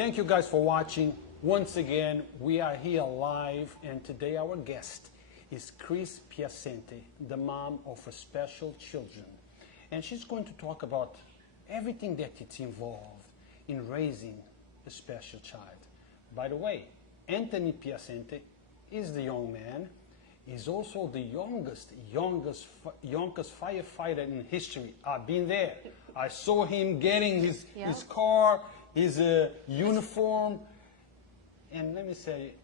Thank you guys for watching. Once again, we are here live, and today our guest is Kris Piacente, the mom of special children. And she's going to talk about everything that it's involved in raising a special child. By the way, Anthony Piacente is the young man. He's also the youngest Yonkers firefighter in history. I've been there. I saw him getting his car, his uniform, and let me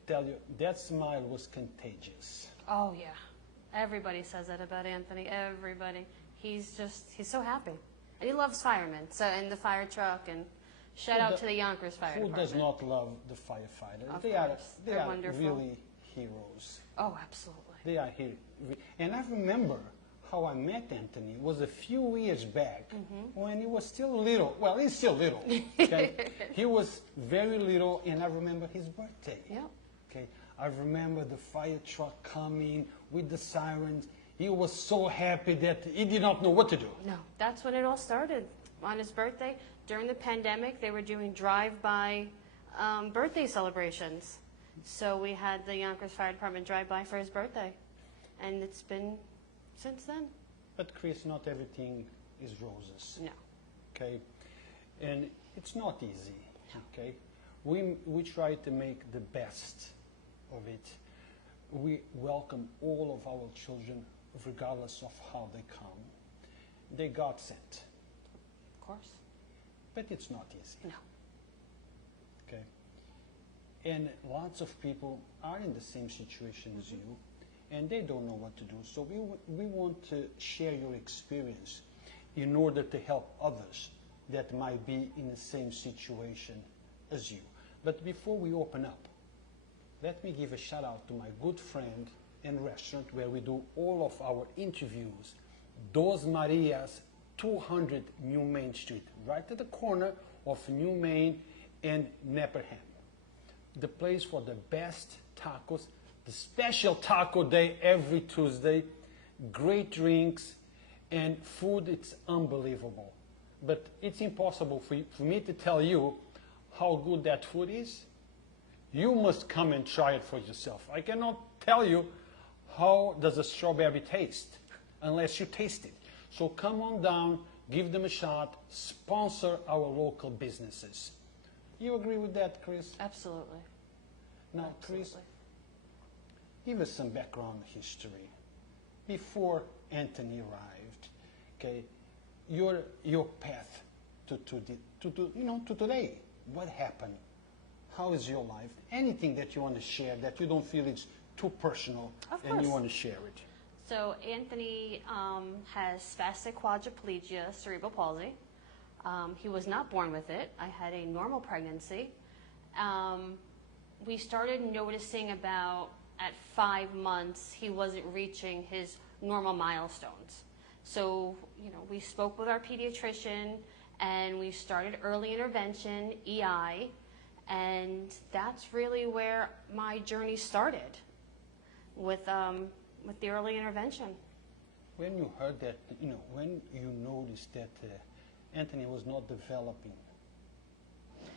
tell you, that smile was contagious. Oh yeah, everybody says that about Anthony. Everybody. He's so happy, and he loves firemen. So in the fire truck, and shout out to the Yonkers Fire Department. Who does not love the firefighters? They are wonderful. Really heroes. Oh, absolutely. They are here. And I remember how I met Anthony was a few years back when he was still little. Well, he's still little. Okay? He was very little, and I remember his birthday. Yeah. Okay? I remember the fire truck coming with the sirens. He was so happy that he did not know what to do. No, that's when it all started. On his birthday, during the pandemic, they were doing drive-by birthday celebrations. So we had the Yonkers Fire Department drive by for his birthday, and it's been since then. But Kris, not everything is roses. No. Okay, and it's not easy. Okay, we try to make the best of it. We welcome all of our children, regardless of how they come. They God sent. Of course. But it's not easy. No. Okay. And lots of people are in the same situation as you, and they don't know what to do. So we want to share your experience in order to help others that might be in the same situation as you. But before we open up, let me give a shout out to my good friend and restaurant where we do all of our interviews, Dos Marias, 200 New Main Street, right at the corner of New Main and Nepperham. The place for the best tacos, the special taco day every Tuesday, great drinks, and food. It's unbelievable. But it's impossible for me to tell you how good that food is. You must come and try it for yourself. I cannot tell you how does a strawberry taste unless you taste it. So come on down, give them a shot, sponsor our local businesses. You agree with that, Kris? Absolutely. Now, Kris, give us some background history. Before Anthony arrived, okay, your path to today. What happened? How is your life? Anything that you want to share that you don't feel it's too personal and you want to share it. So Anthony has spastic quadriplegia, cerebral palsy. He was not born with it. I had a normal pregnancy. We started noticing about at 5 months he wasn't reaching his normal milestones. So, we spoke with our pediatrician and we started early intervention, EI, and that's really where my journey started with the early intervention. When you heard that, when you noticed that Anthony was not developing.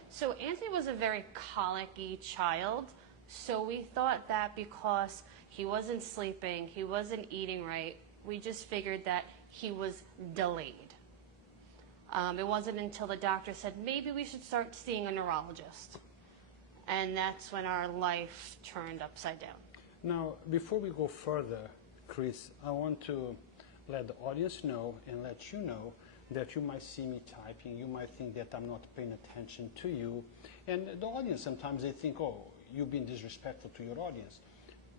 So Anthony was a very colicky child, so we thought that because he wasn't sleeping, he wasn't eating right, we just figured that he was delayed. It wasn't until the doctor said, maybe we should start seeing a neurologist. And that's when our life turned upside down. Now, before we go further, Kris, I want to let the audience know and let you know that you might see me typing, you might think that I'm not paying attention to you. And the audience, sometimes they think, oh, you've been disrespectful to your audience.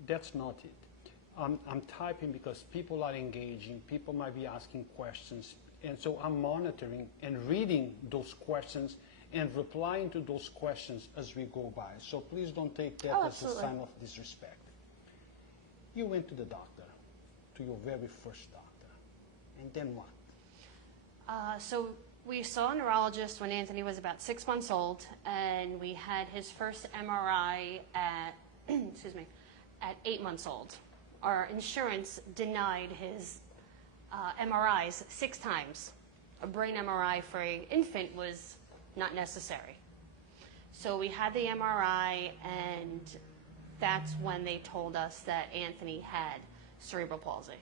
That's not it. I'm typing because people are engaging, people might be asking questions, and so I'm monitoring and reading those questions and replying to those questions as we go by. So please don't take that as a sign of disrespect. You went to the doctor, to your very first doctor, and then what? So we saw a neurologist when Anthony was about 6 months old, and we had his first MRI at, at 8 months old. Our insurance denied his MRIs 6 times. A brain MRI for an infant was not necessary. So we had the MRI, and that's when they told us that Anthony had cerebral palsy.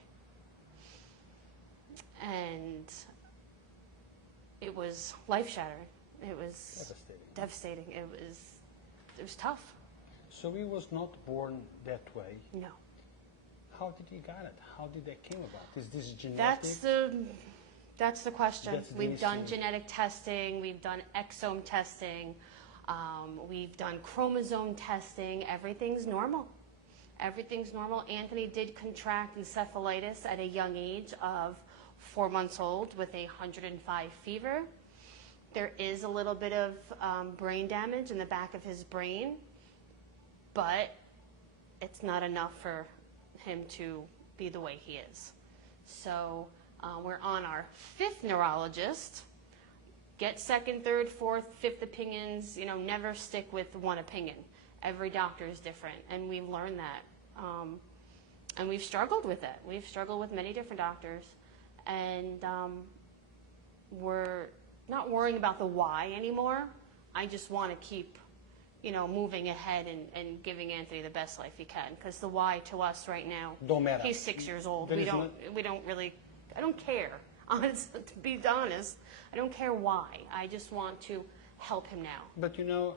And it was life-shattering. It was devastating. It was tough. So he was not born that way. No. How did he get it? How did that came about? Is this genetic? That's the question. That's the We've done issue. genetic testing. We've done exome testing. We've done chromosome testing. Everything's normal. Everything's normal. Anthony did contract encephalitis at a young age of 4 months old with 105 fever. There is a little bit of brain damage in the back of his brain, but it's not enough for him to be the way he is. So we're on our 5th neurologist. Get 2nd, 3rd, 4th, 5th opinions. You know, never stick with one opinion. Every doctor is different, and we've learned that. And we've struggled with it. We've struggled with many different doctors, and we're not worrying about the why anymore. I just want to keep, you know, moving ahead and giving Anthony the best life he can. Because the why to us right now, Don't matter. he's 6 years old. There We is don't really, I don't care. Honest, to be honest, I don't care why. I just want to help him now. But you know,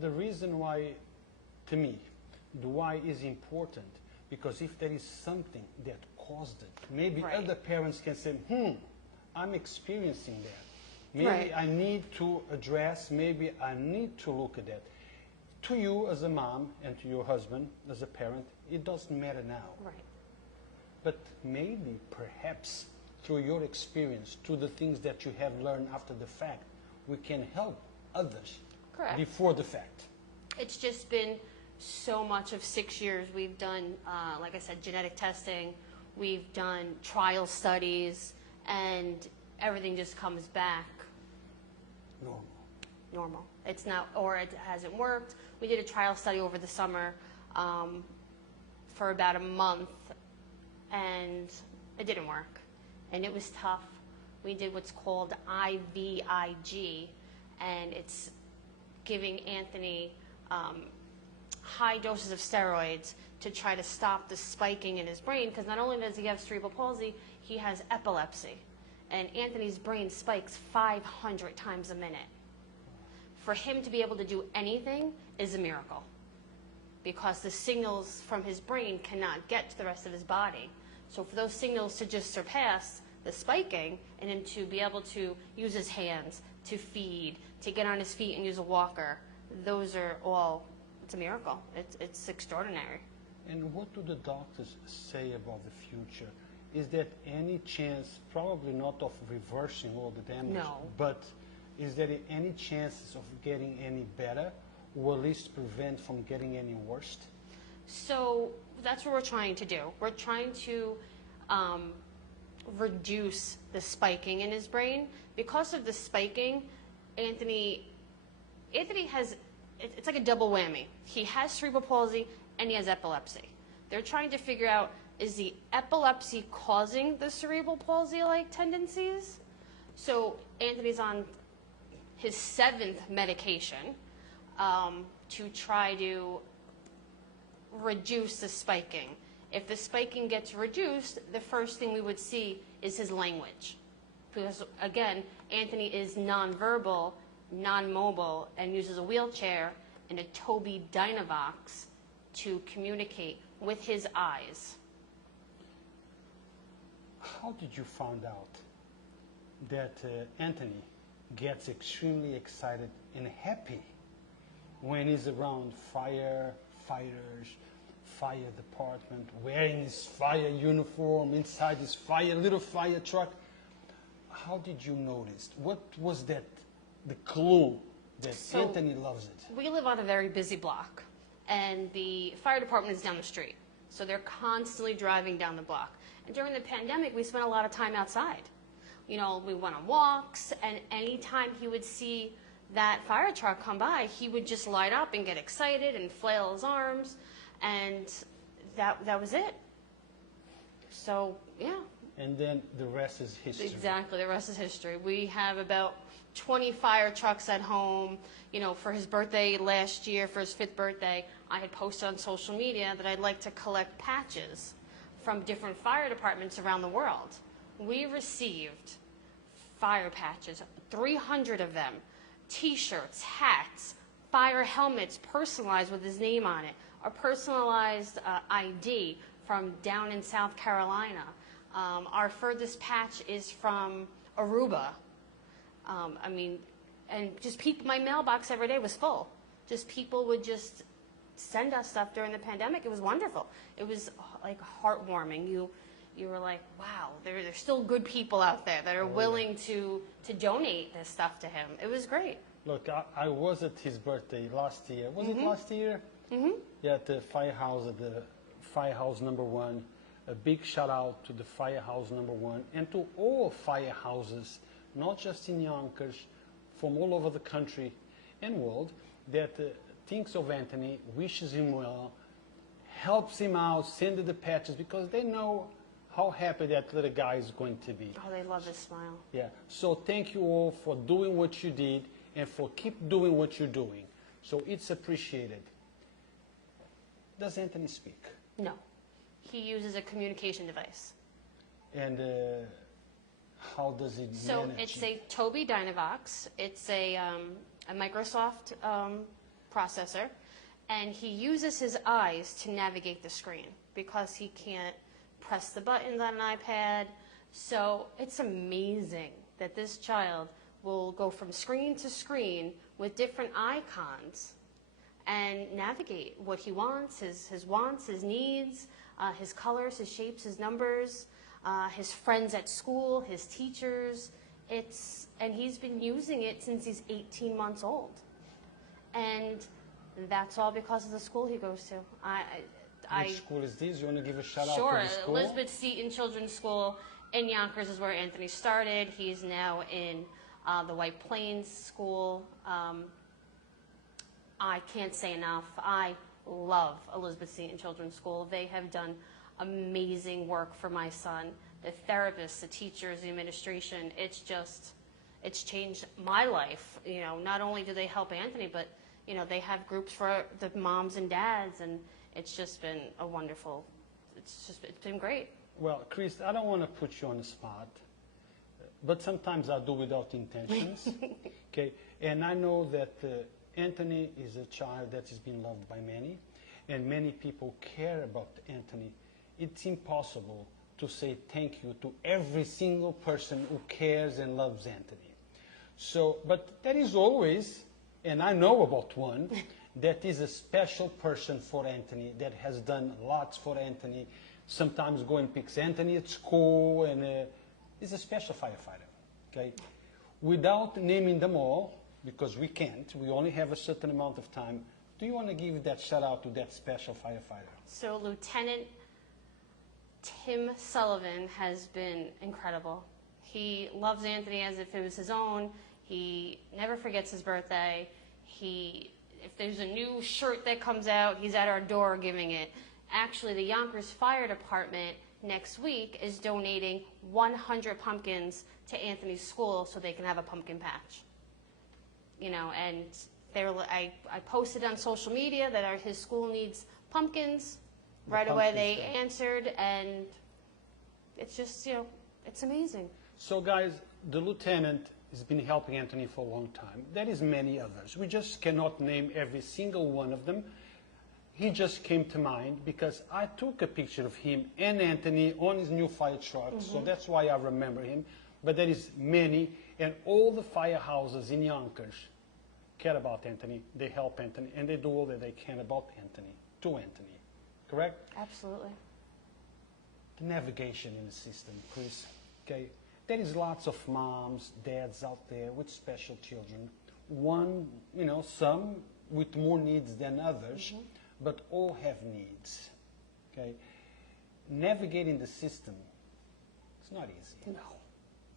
the reason why, to me, the why is important, because if there is something that caused it, maybe Right. other parents can say, I'm experiencing that. Maybe Right. I need to address, maybe I need to look at that. To you as a mom and to your husband as a parent, it doesn't matter now. Right. But maybe, perhaps, through your experience, through the things that you have learned after the fact, we can help others Correct. before the fact. It's just been so much of 6 years. We've done, like I said, genetic testing. We've done trial studies, and everything just comes back Normal. normal. It's not, or it hasn't worked. We did a trial study over the summer for about a month, and it didn't work. And it was tough. We did what's called IVIG, and it's giving Anthony high doses of steroids to try to stop the spiking in his brain, because not only does he have cerebral palsy, he has epilepsy. And Anthony's brain spikes 500 times a minute. For him to be able to do anything is a miracle, because the signals from his brain cannot get to the rest of his body. So for those signals to just surpass the spiking, and him to be able to use his hands, to feed, to get on his feet and use a walker, those are all, it's a miracle. It's extraordinary. And what do the doctors say about the future? Is there any chance, probably not of reversing all the damage, No. but is there any chances of getting any better, or at least prevent from getting any worse? So that's what we're trying to do. We're trying to reduce the spiking in his brain. Because of the spiking, Anthony has, it's like a double whammy. He has cerebral palsy and he has epilepsy. They're trying to figure out, is the epilepsy causing the cerebral palsy-like tendencies? So Anthony's on his 7th medication to try to reduce the spiking. If the spiking gets reduced, the first thing we would see is his language. Because, again, Anthony is nonverbal, non-mobile, and uses a wheelchair and a Tobii Dynavox to communicate with his eyes. How did you find out that Anthony gets extremely excited and happy when he's around firefighters, fire department, wearing his fire uniform, inside his little fire truck? How did you notice? What was that, the clue that Anthony loves it? We live on a very busy block, and the fire department is down the street. So they're constantly driving down the block. And during the pandemic, we spent a lot of time outside. You know, we went on walks, and anytime he would see that fire truck come by, he would just light up and get excited and flail his arms, and that was it. So, yeah. And then the rest is history. Exactly, the rest is history. We have about 20 fire trucks at home. You know, for his birthday last year, for his 5th birthday, I had posted on social media that I'd like to collect patches from different fire departments around the world. We received fire patches, 300 of them, T-shirts, hats, fire helmets personalized with his name on it, a personalized ID from down in South Carolina. Our furthest patch is from Aruba. I mean, and just people, my mailbox every day was full. Just people would just send us stuff during the pandemic. It was wonderful. It was like heartwarming. You were like, wow, there's still good people out there that are willing to donate this stuff to him. It was great. Look, I was at his birthday last year. Was it last year? Mm-hmm. Yeah, at the firehouse, at the firehouse #1. A big shout out to the firehouse #1 and to all firehouses, not just in Yonkers, from all over the country and world, that thinks of Anthony, wishes him well, helps him out, send the patches, because they know how happy that little guy is going to be. Oh, they love his smile. Yeah. So thank you all for doing what you did and for keep doing what you're doing. So it's appreciated. Does Anthony speak? No. He uses a communication device. And how does he So manage it's it? a Tobii Dynavox. It's a Microsoft processor. And he uses his eyes to navigate the screen because he can't press the buttons on an iPad. So it's amazing that this child will go from screen to screen with different icons and navigate what he wants, his wants, his needs, his colors, his shapes, his numbers, his friends at school, his teachers. And he's been using it since he's 18 months old. And that's all because of the school he goes to. Which school is this? You want to give a shout out Sure. to the school? Elizabeth Seton Children's School in Yonkers is where Anthony started. He's now in the White Plains School. I can't say enough. I love Elizabeth Seton Children's School. They have done amazing work for my son. The therapists, the teachers, the administration, it's changed my life. You know, not only do they help Anthony, but, you know, they have groups for the moms and dads, and it's just been a wonderful, it's been great. Well, Kris, I don't want to put you on the spot, but sometimes I do without intentions. Okay, and I know that Anthony is a child that has been loved by many, and many people care about Anthony. It's impossible to say thank you to every single person who cares and loves Anthony. So, but there is always, and I know about one, that is a special person for Anthony, that has done lots for Anthony, sometimes go and picks Anthony at school, and is a special firefighter, okay? Without naming them all, because we can't, we only have a certain amount of time, do you want to give that shout out to that special firefighter? So Lieutenant Tim Sullivan has been incredible. He loves Anthony as if it was his own. He never forgets his birthday. If there's a new shirt that comes out, he's at our door giving it. Actually, the Yonkers Fire Department next week is donating 100 pumpkins to Anthony's school so they can have a pumpkin patch. You know, and I posted on social media that his school needs pumpkins. Right away they answered, and it's just, you know, it's amazing. So guys, the lieutenant has been helping Anthony for a long time. There is many others. We just cannot name every single one of them. He just came to mind because I took a picture of him and Anthony on his new fire truck, so that's why I remember him. But there is many, and all the firehouses in Yonkers care about Anthony. They help Anthony, and they do all that they can about Anthony, to Anthony. Correct? Absolutely. The navigation in the system, Kris. Okay, there is lots of moms, dads out there with special children. One, you know, some with more needs than others, but all have needs. Okay, navigating the system, it's not easy. No.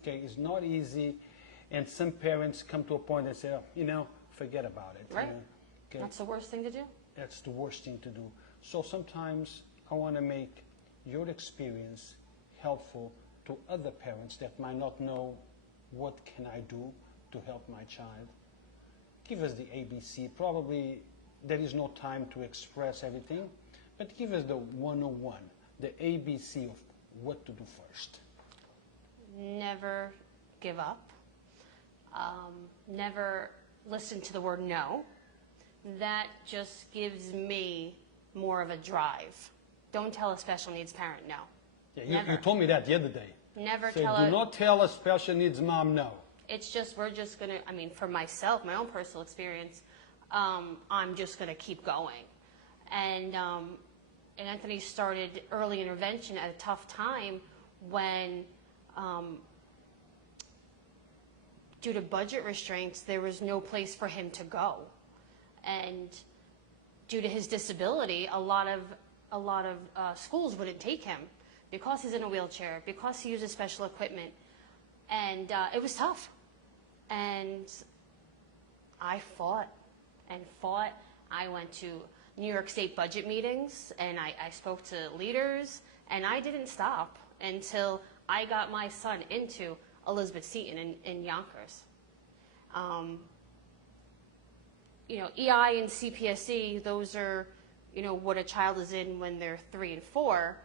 Okay, it's not easy, and some parents come to a point and say, oh, you know, forget about it. Right. Okay? That's the worst thing to do. That's the worst thing to do. So sometimes I want to make your experience helpful to other parents that might not know what can I do to help my child? Give us the ABC. Probably there is no time to express everything, but give us the 101, the ABC of what to do first. Never give up. Never listen to the word no. That just gives me more of a drive. Don't tell a special needs parent no. Yeah, you told me that the other day. Never Say, tell do not tell a special needs mom no. It's just, we're just going to, I mean, for myself, my own personal experience, I'm just going to keep going. And Anthony started early intervention at a tough time when, due to budget restraints, there was no place for him to go. And due to his disability, a lot of schools wouldn't take him because he's in a wheelchair, because he uses special equipment. And it was tough. And I fought and fought. I went to New York State budget meetings, and I spoke to leaders, and I didn't stop until I got my son into Elizabeth Seton in Yonkers. You know, EI and CPSE, those are, you know, what a child is in when they're 3 and 4,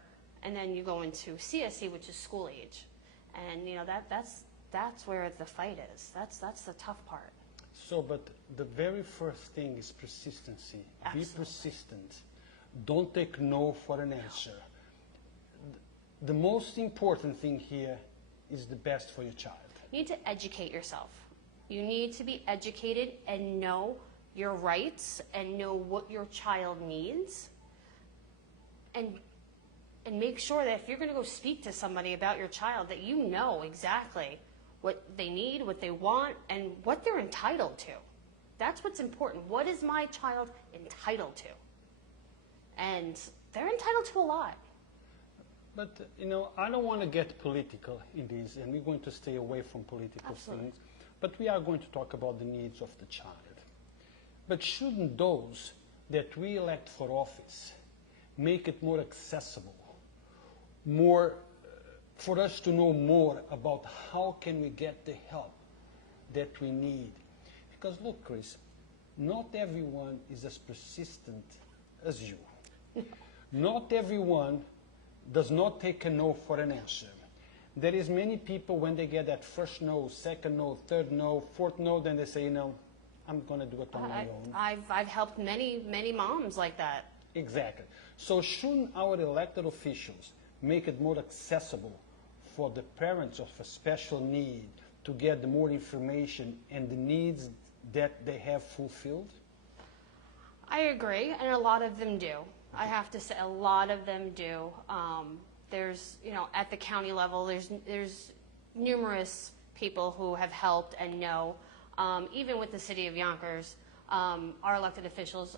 and then you go into CSE, which is school age. And, you know, that's where the fight is. That's the tough part. So, but the very first thing is persistency. Absolutely. Be persistent. Don't take no for an answer. The most important thing here is the best for your child. You need to educate yourself. You need to be educated and know your rights and know what your child needs. And make sure that if you're going to go speak to somebody about your child, that you know exactly what they need, what they want, and what they're entitled to. That's what's important. What is my child entitled to? And they're entitled to a lot. But, you know, I don't want to get political in this, and we're going to stay away from political Absolutely. things. But we are going to talk about the needs of the child. But shouldn't those that we elect for office make it more accessible, more for us to know more about how can we get the help that we need? Because look, Kris, not everyone is as persistent as you. Not everyone does not take a no for an answer. There is many people when they get that first no, second no, third no, fourth no, then they say, you know, I'm going to do it on my own. I've helped many moms like that. Exactly. So shouldn't our elected officials make it more accessible for the parents of a special need to get the more information and the needs that they have fulfilled? I agree, and a lot of them do. I have to say, a lot of them do. There's, you know, at the county level, there's numerous people who have helped and know. Even with the city of Yonkers, our elected officials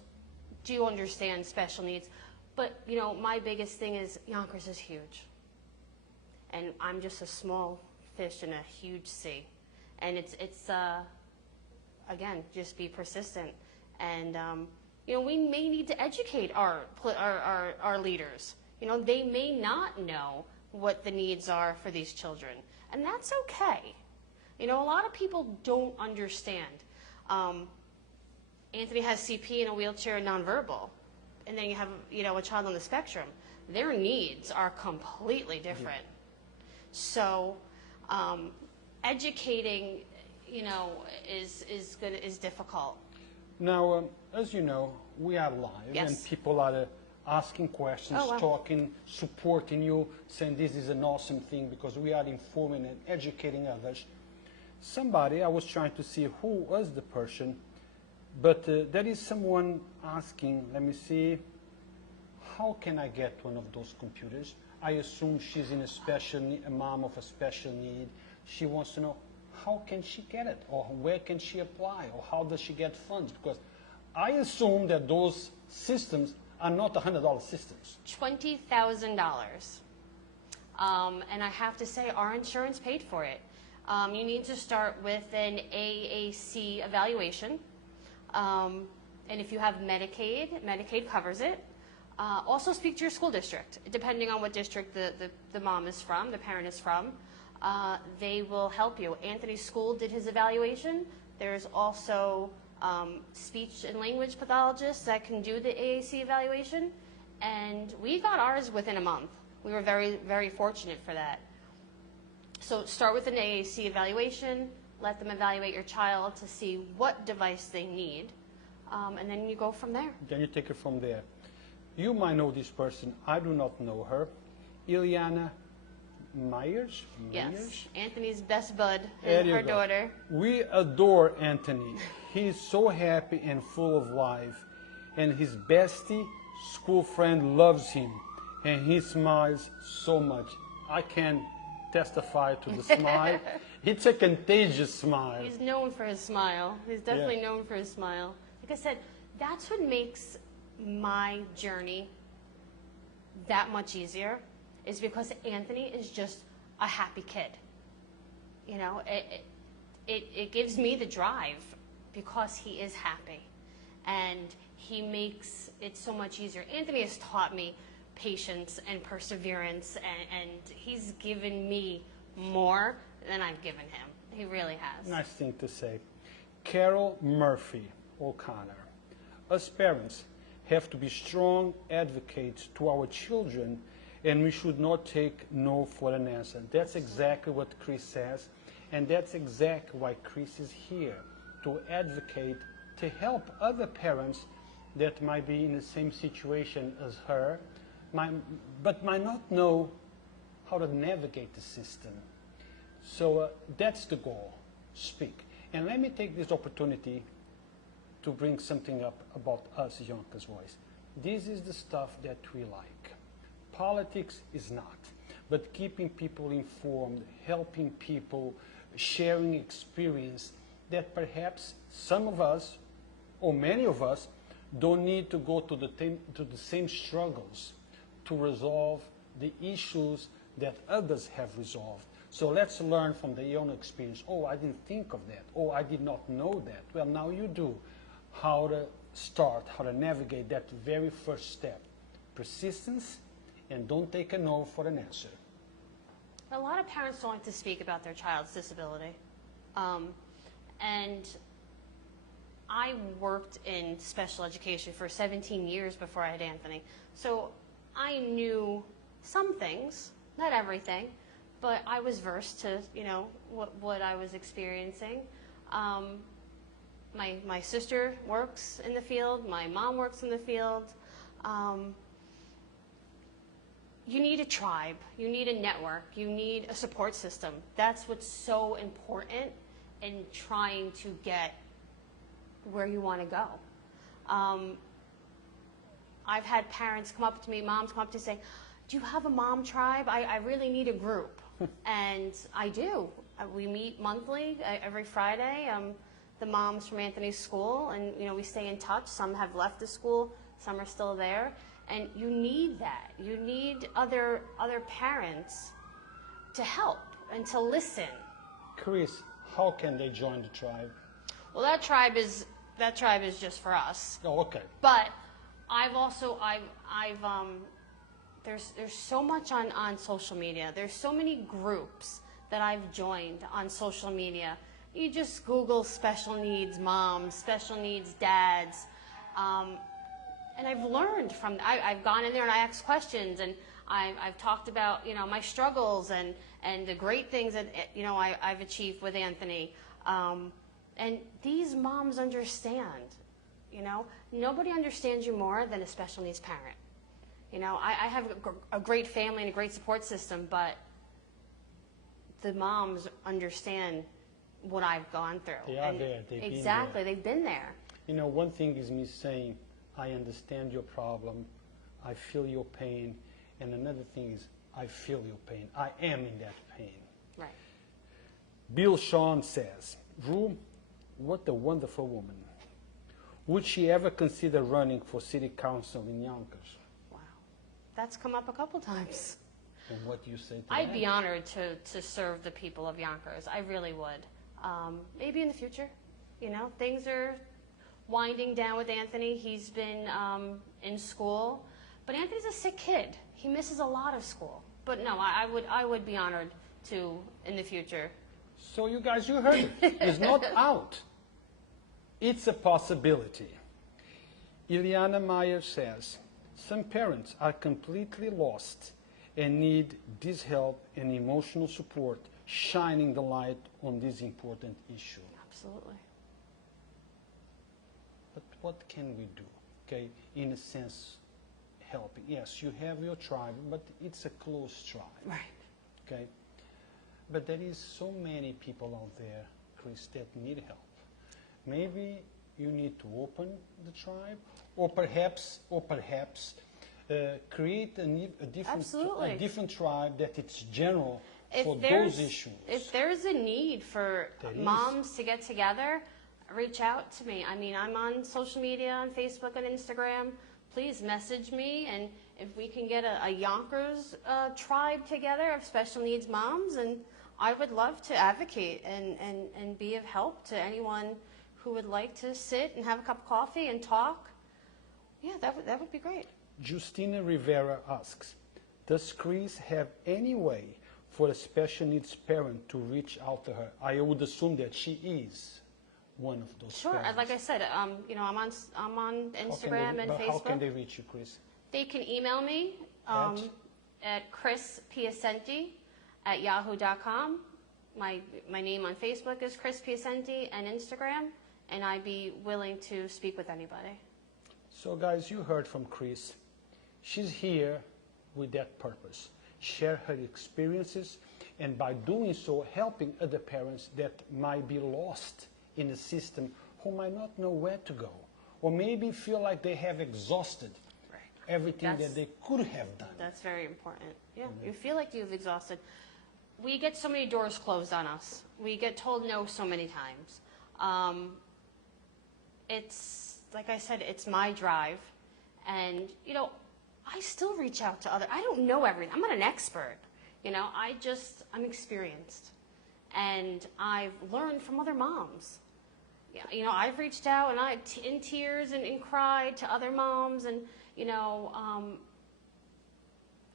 do understand special needs. But, you know, my biggest thing is Yonkers is huge. And I'm just a small fish in a huge sea. And it's again, just be persistent. And, you know, we may need to educate our leaders. You know, they may not know what the needs are for these children. And that's okay. You know, a lot of people don't understand. Anthony has CP in a wheelchair and nonverbal. And then you have, you know, a child on the spectrum. Their needs are completely different. Yeah. So, educating, you know, is difficult. Now, as you know, we are live, yes. And people are asking questions, oh, wow. talking, supporting you, saying this is an awesome thing because we are informing and educating others. Somebody, I was trying to see who was the person, but there is someone asking, let me see, how can I get one of those computers? I assume she's in a mom of a special need. She wants to know how can she get it, or where can she apply, or how does she get funds? Because I assume that those systems are not $100 systems. $20,000. And I have to say, our insurance paid for it. You need to start with an AAC evaluation. And if you have Medicaid covers it. Also speak to your school district, depending on what district the mom is from, the parent is from. they will help you. Anthony's school did his evaluation. There's also speech and language pathologists that can do the AAC evaluation, and we got ours within a month. We were very, very fortunate for that. So start with an AAC evaluation, let them evaluate your child to see what device they need, and then you go from there. Then you take it from there. You might know this person. I do not know her. Ileana Myers? Yes, Anthony's best bud There and you her go. daughter. We adore Anthony. He's so happy and full of life. And his bestie, school friend, loves him. And he smiles so much. I can testify to the smile. It's a contagious smile. He's known for his smile. He's definitely known for his smile. Like I said, that's what makes my journey that much easier, is because Anthony is just a happy kid. You know, it gives me the drive because he is happy, and he makes it so much easier. Anthony has taught me patience and perseverance, and he's given me more than I've given him. He really has. Nice thing to say. Carol Murphy O'Connor. Us parents have to be strong advocates to our children, and we should not take no for an answer. That's exactly what Kris says, and that's exactly why Kris is here, to advocate, to help other parents that might be in the same situation as her, but might not know how to navigate the system. So that's the goal, speak. And let me take this opportunity to bring something up about us, Yonkers Voice. This is the stuff that we like. Politics is not, but keeping people informed, helping people, sharing experience that perhaps some of us, or many of us, don't need to go to the same struggles to resolve the issues that others have resolved. So let's learn from their own experience. Oh, I didn't think of that. Oh, I did not know that. Well, now you do. How to start, how to navigate that very first step. Persistence, and don't take a no for an answer. A lot of parents don't like to speak about their child's disability. And I worked in special education for 17 years before I had Anthony. So I knew some things, not everything, but I was versed to, you know, what I was experiencing. My sister works in the field, my mom works in the field. You need a tribe, you need a network, you need a support system. That's what's so important in trying to get where you want to go. I've had parents come up to me, moms come up to say, do you have a mom tribe? I really need a group. And I do. We meet monthly, every Friday. The moms from Anthony's school, and you know, we stay in touch. Some have left the school, some are still there. And you need that. You need other parents to help and to listen. Kris, how can they join the tribe? Well, that tribe is just for us. Oh, okay. But there's so much on social media. There's so many groups that I've joined on social media. You just Google special needs moms, special needs dads. And I've learned from, I've gone in there and I asked questions, and I've talked about, you know, my struggles and the great things that, you know, I've achieved with Anthony. And these moms understand, you know. Nobody understands you more than a special needs parent. You know, I have a great family and a great support system, but the moms understand what I've gone through. They are there. They've been there. Exactly, they've been there. You know, one thing is me saying, I understand your problem, I feel your pain, and another thing is, I feel your pain. I am in that pain. Right. Bill Shawn says, Drew, what a wonderful woman. Would she ever consider running for city council in Yonkers? Wow. That's come up a couple times. And what do you say to I'd that? be honored to serve the people of Yonkers. I really would. Maybe in the future. You know, things are winding down with Anthony. He's been in school. But Anthony's a sick kid. He misses a lot of school. But no, I would be honored to in the future. So you guys, you heard it. It's not out. It's a possibility. Ileana Meyer says, some parents are completely lost and need this help and emotional support, shining the light on this important issue. Absolutely. But what can we do? Okay, in a sense, helping. Yes, you have your tribe, but it's a close tribe. Right. Okay, but there is so many people out there, Kris, that need help. Maybe you need to open the tribe, or perhaps create a different tribe that it's general for those issues. If there's a need for moms to get together, reach out to me. I mean, I'm on social media, on Facebook and Instagram. Please message me, and if we can get a Yonkers tribe together of special needs moms, and I would love to advocate and be of help to anyone who would like to sit and have a cup of coffee and talk. Yeah, that would be great. Justina Rivera asks, does Kris have any way for a special needs parent to reach out to her? I would assume that she is one of those parents. Like I said, you know, I'm on Instagram and Facebook. How can they reach you, Kris? They can email me at Kris Piacente at yahoo.com. My name on Facebook is Kris Piacente, and Instagram, and I'd be willing to speak with anybody. So guys, you heard from Kris. She's here with that purpose. Share her experiences, and by doing so, helping other parents that might be lost in the system, who might not know where to go, or maybe feel like they have exhausted everything that they could have done. That's very important. Yeah, you feel like you've exhausted. We get so many doors closed on us. We get told no so many times. It's, like I said, it's my drive. And, you know, I still reach out to I don't know everything. I'm not an expert. You know, I'm experienced. And I've learned from other moms. Yeah, you know, I've reached out and in tears and cried to other moms, and, you know,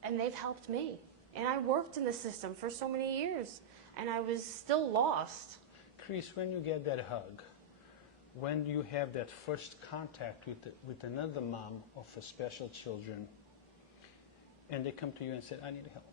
and they've helped me. And I worked in the system for so many years, and I was still lost. Kris, when you get that hug, when you have that first contact with another mom of a special children, and they come to you and say, I need help.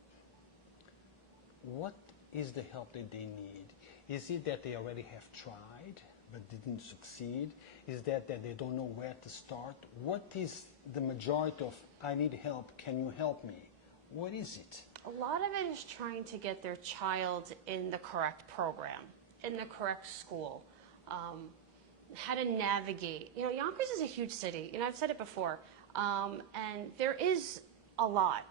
What is the help that they need? Is it that they already have tried but didn't succeed? Is that they don't know where to start? What is the majority of, I need help, can you help me? What is it? A lot of it is trying to get their child in the correct program, in the correct school, how to navigate. You know, Yonkers is a huge city. You know, I've said it before. And there is a lot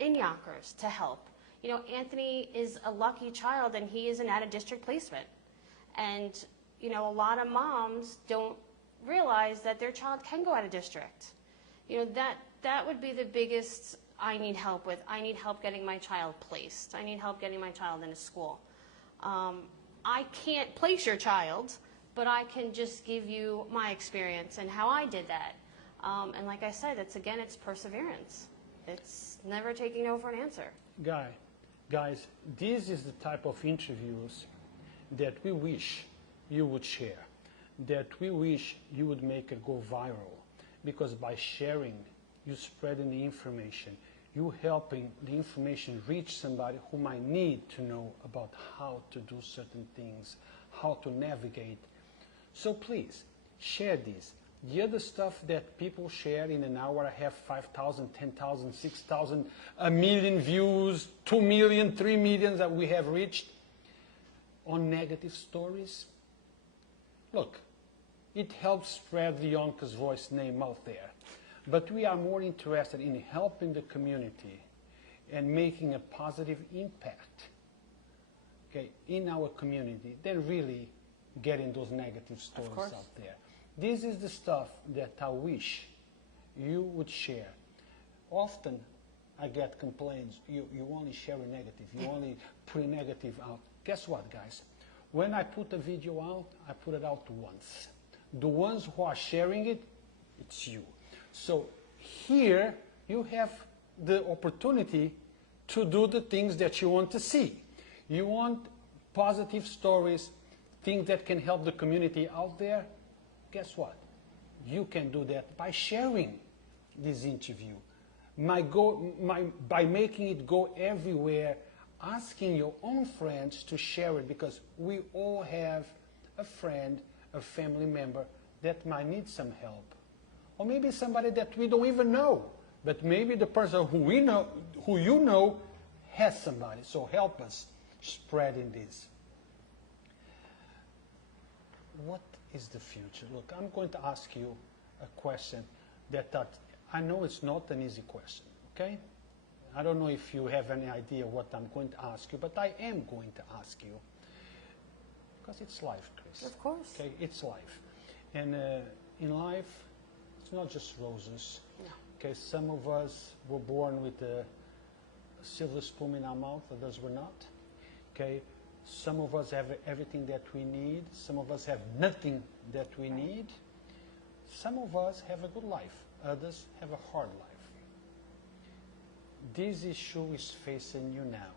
in Yonkers to help. You know, Anthony is a lucky child, and he is an out-of-district placement. And, you know, a lot of moms don't realize that their child can go out of district. You know, that would be the biggest I need help with. I need help getting my child placed. I need help getting my child into school. I can't place your child, but I can just give you my experience and how I did that. And like I said, it's perseverance. It's never taking no for an answer. Guys, this is the type of interviews that we wish you would share, that we wish you would make it go viral, because by sharing, you spreading the information, you helping the information reach somebody who might need to know about how to do certain things, how to navigate. So please, share this. The other stuff that people share in an hour, I have 5,000, 10,000, 6,000, 1 million views, 2 million, 3 million that we have reached on negative stories. Look, it helps spread the Yonkers Voice name out there. But we are more interested in helping the community and making a positive impact, okay, in our community than really getting those negative stories out there. This is the stuff that I wish you would share. Often I get complaints, you only share a negative, you only put a negative out. Guess what, guys? When I put a video out, I put it out once. The ones who are sharing it, it's you. So here you have the opportunity to do the things that you want to see. You want positive stories, things that can help the community out there? Guess what? You can do that by sharing this interview. By making it go everywhere, asking your own friends to share it, because we all have a friend, a family member that might need some help. Or maybe somebody that we don't even know, but maybe the person who you know has somebody. So help us spreading this. What is the future? Look, I'm going to ask you a question that I know it's not an easy question, okay? I don't know if you have any idea what I'm going to ask you, but I am going to ask you. Because it's life, Kris. Of course. Okay, it's life. And in life, it's not just roses. No. Okay, some of us were born with a silver spoon in our mouth, others were not. Okay, some of us have everything that we need. Some of us have nothing that we need. Some of us have a good life. Others have a hard life. This issue is facing you now.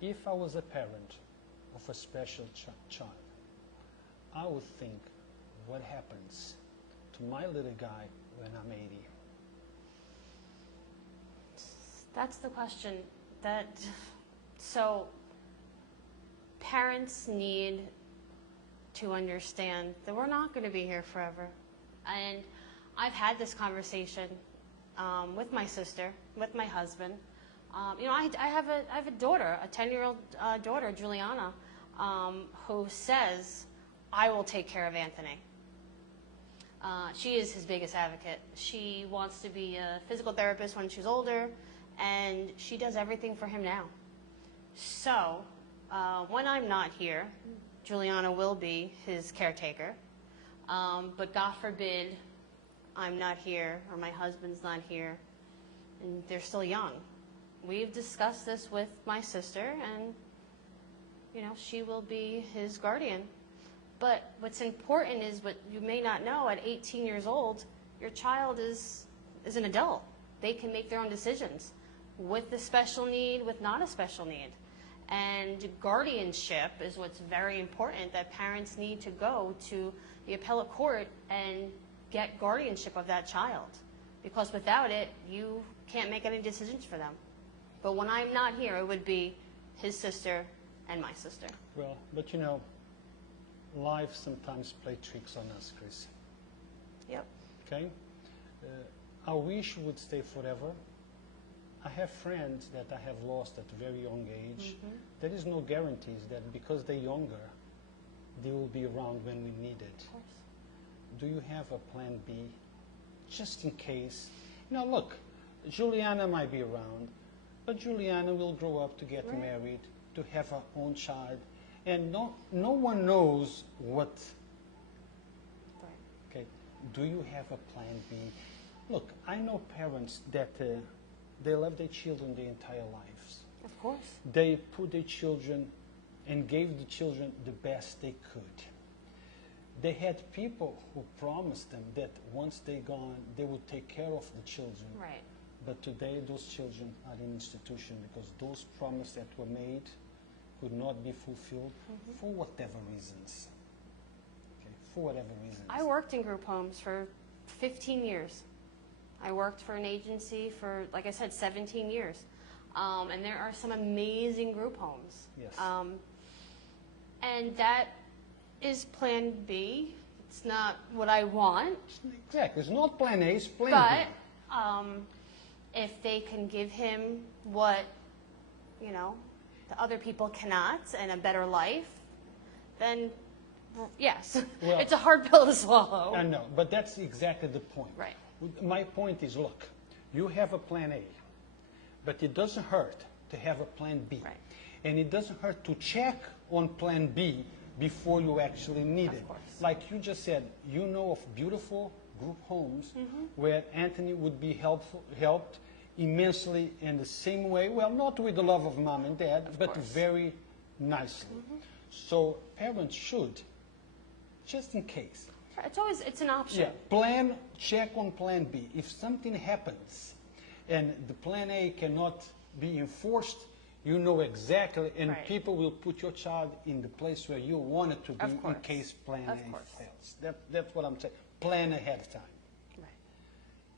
If I was a parent of a special child, I would think, what happens to my little guy when I'm 80? That's the question. So parents need to understand that we're not going to be here forever. And I've had this conversation with my sister, with my husband. I have a daughter, a 10-year-old daughter, Juliana, who says, I will take care of Anthony. She is his biggest advocate. She wants to be a physical therapist when she's older, and she does everything for him now. So when I'm not here, Juliana will be his caretaker. But God forbid I'm not here or my husband's not here and they're still young. We've discussed this with my sister, and she will be his guardian. But what's important is, what you may not know, at 18 years old, your child is an adult. They can make their own decisions, with a special need, with not a special need. And guardianship is what's very important, that parents need to go to the appellate court and get guardianship of that child. Because without it, you can't make any decisions for them. But when I'm not here, it would be his sister and my sister. Well, but life sometimes plays tricks on us, Kris. Yep. Okay? I wish would stay forever. I have friends that I have lost at a very young age. Mm-hmm. There is no guarantees that because they're younger, they will be around when we need it. Of course. Do you have a plan B? Just in case. Look, Juliana might be around, but Juliana will grow up to get married, to have her own child, and no one knows what. Right. Okay. Do you have a plan B? Look, I know parents that they love their children their entire lives. Of course. They put their children and gave the children the best they could. They had people who promised them that once they're gone, they would take care of the children. Right. But today, those children are in institution because those promises that were made could not be fulfilled for whatever reasons. Okay, for whatever reasons. I worked in group homes for 15 years. I worked for an agency for, like I said, 17 years. And there are some amazing group homes. Yes. And that is plan B. It's not what I want. Exactly. It's not plan A, it's plan but, B. If they can give him what, the other people cannot, and a better life, then yes. Well, it's a hard pill to swallow. I know, but that's exactly the point. Right. My point is, look, you have a plan A, but it doesn't hurt to have a plan B. Right. And it doesn't hurt to check on plan B before you actually need it. Of course. Like you just said, you know of beautiful group homes where Anthony would be helped immensely in the same way, well, not with the love of mom and dad, but very nicely. So parents should, just in case. It's an option. Yeah, check on plan B. If something happens and the plan A cannot be enforced, You know exactly, and Right. people will put your child in the place where you want it to be Of in course. case plan Of A course. fails. That's what I'm saying. Plan ahead of time. Right.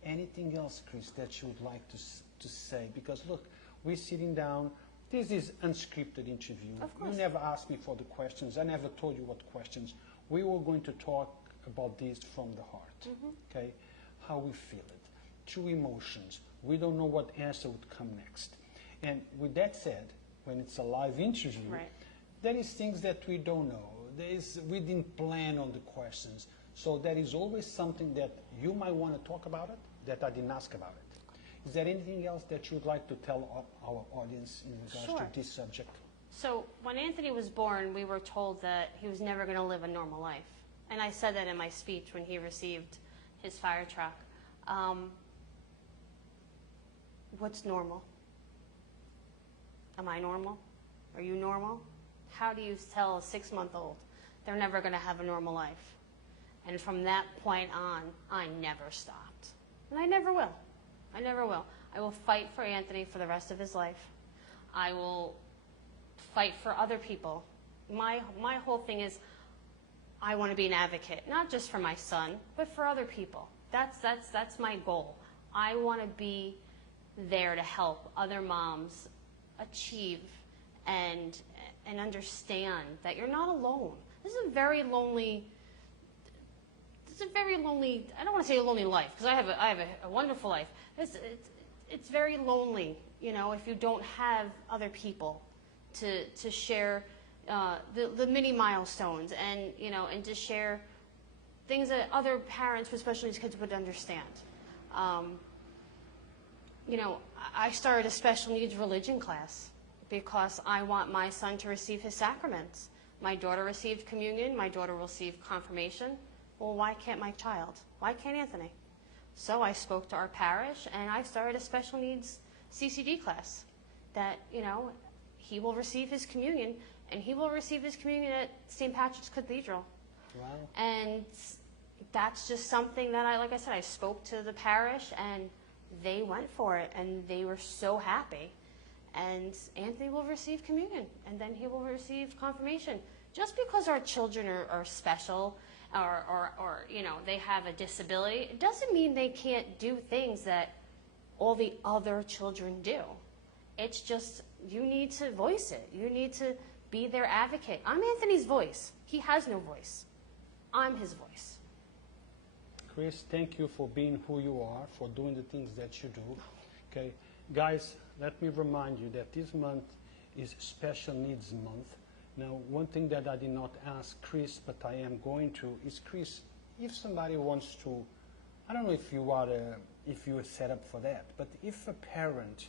Anything else, Kris, that you would like to say? Because look, we're sitting down. This is unscripted interview. Of You course. never asked me for the questions. I never told you what questions. We were going to talk about this from the heart. Mm-hmm. Okay, how we feel it, true emotions. We don't know what answer would come next. And with that said, when it's a live interview, Right. there is things that we don't know. We didn't plan on the questions. So there is always something that you might want to talk about it that I didn't ask about it. Is there anything else that you'd like to tell our audience in regards Sure. to this subject? So when Anthony was born, we were told that he was never going to live a normal life. And I said that in my speech when he received his fire truck. What's normal? Am I normal? Are you normal? How do you tell a 6-month-old they're never going to have a normal life? And from that point on, I never stopped. And I never will. I never will. I will fight for Anthony for the rest of his life. I will fight for other people. My whole thing is I want to be an advocate, not just for my son, but for other people. That's my goal. I want to be there to help other moms achieve and understand that you're not alone. This is a very lonely. I don't want to say a lonely life because I have a wonderful life. It's very lonely, you know, if you don't have other people to share the mini milestones and, you know, and to share things that other parents with special needs kids would understand. You know, I started a special needs religion class because I want my son to receive his sacraments. My daughter received communion. My daughter will receive confirmation. Well, why can't my child? Why can't Anthony? So I spoke to our parish, and I started a special needs CCD class that, you know, he will receive his communion, and he will receive his communion at St. Patrick's Cathedral. Wow. And that's just something that like I said, I spoke to the parish, and they went for it, and they were so happy. And Anthony will receive communion, and then he will receive confirmation. Just because our children are special, or you know, they have a disability, it doesn't mean they can't do things that all the other children do. It's just, you need to voice it. You need to be their advocate. I'm Anthony's voice. He has no voice. I'm his voice. Kris, thank you for being who you are, for doing the things that you do. Okay, guys, let me remind you that this month is Special Needs Month. Now, one thing that I did not ask Kris, but I am going to, is Kris, if somebody wants to, I don't know if you are set up for that, but if a parent,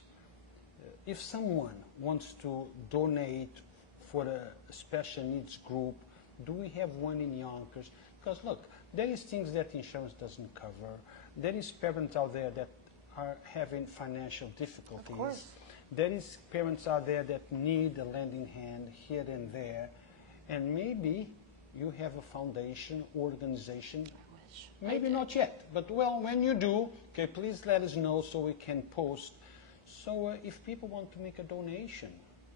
if someone wants to donate for a special needs group, do we have one in Yonkers? Because look, there is things that insurance doesn't cover. There is parents out there that are having financial difficulties. Of course. There is parents out there that need a lending hand here and there, and maybe you have a foundation, organization. Maybe not yet, but well, when you do, okay, please let us know so we can post. So if people want to make a donation,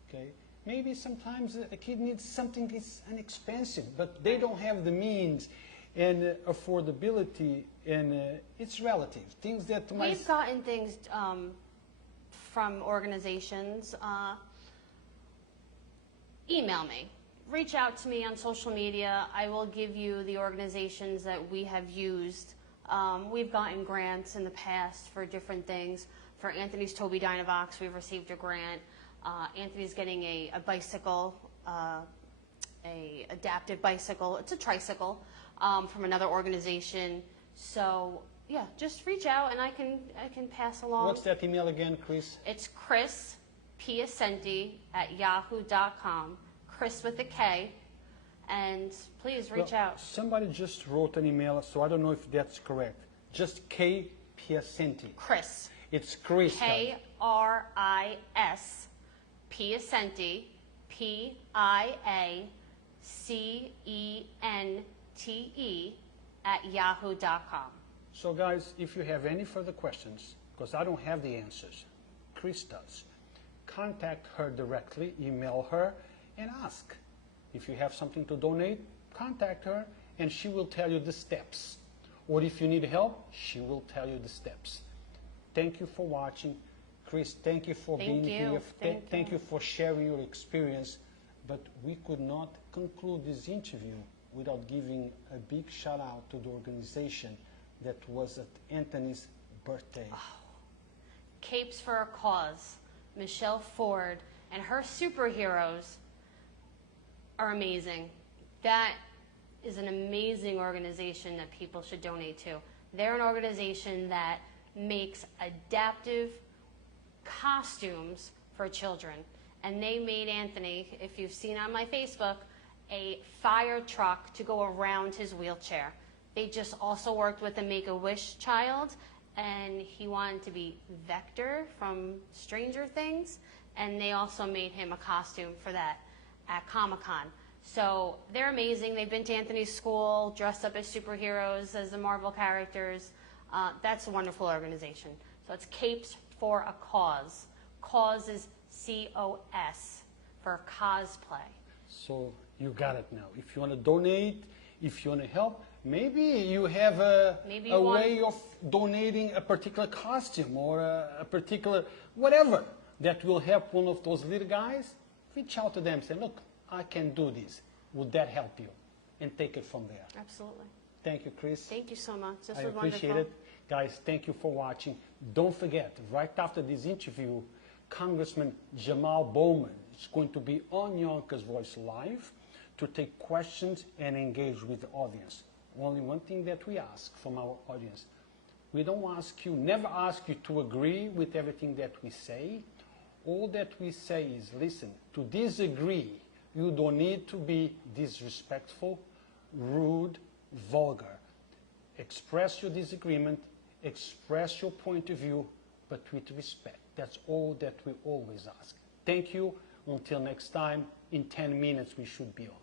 okay, maybe sometimes a kid needs something that's inexpensive, but they don't have the means and affordability, and it's relative. Things that We've gotten things from organizations. Email me. Reach out to me on social media. I will give you the organizations that we have used. We've gotten grants in the past for different things. For Anthony's Tobii Dynavox, we've received a grant. Anthony's getting a bicycle, a adaptive bicycle. It's a tricycle from another organization. So yeah, just reach out and I can pass along. What's that email again, Kris? It's Kris Piacente at yahoo.com. Kris with a K. And please reach out. Somebody just wrote an email, so I don't know if that's correct. Just K Piacente. Kris. It's Kris. Kris. Piacente. Piacente at yahoo.com. So guys, if you have any further questions, because I don't have the answers, Kris does, contact her directly, email her, and ask. If you have something to donate, contact her, and she will tell you the steps. Or if you need help, she will tell you the steps. Thank you for watching. Kris, thank you for being here. Thank you for sharing your experience. But we could not conclude this interview without giving a big shout out to the organization that was at Anthony's birthday. Oh. Capes for a Cause, Michelle Ford, and her superheroes are amazing. That is an amazing organization that people should donate to. They're an organization that makes adaptive costumes for children. And they made Anthony, if you've seen on my Facebook, a fire truck to go around his wheelchair. They just also worked with a Make-A-Wish child, and he wanted to be Vector from Stranger Things, and they also made him a costume for that at Comic-Con. So they're amazing. They've been to Anthony's school, dressed up as superheroes, as the Marvel characters. That's a wonderful organization. So it's Capes for a Cause. Cause is C-O-S for cosplay. So you got it now. If you want to donate, if you want to help, maybe you have a way of donating a particular costume or a particular whatever that will help one of those little guys. Reach out to them and say, look, I can do this. Would that help you? And take it from there. Absolutely. Thank you, Kris. Thank you so much. This I was appreciate wonderful. it. Guys, thank you for watching. Don't forget, right after this interview, Congressman Jamal Bowman is going to be on Yonkers Voice Live to take questions and engage with the audience. Only one thing that we ask from our audience. We don't ask you, never ask you to agree with everything that we say. All that we say is, listen, to disagree, you don't need to be disrespectful, rude, vulgar. Express your disagreement, express your point of view, but with respect. That's all that we always ask. Thank you. Until next time, in 10 minutes we should be on.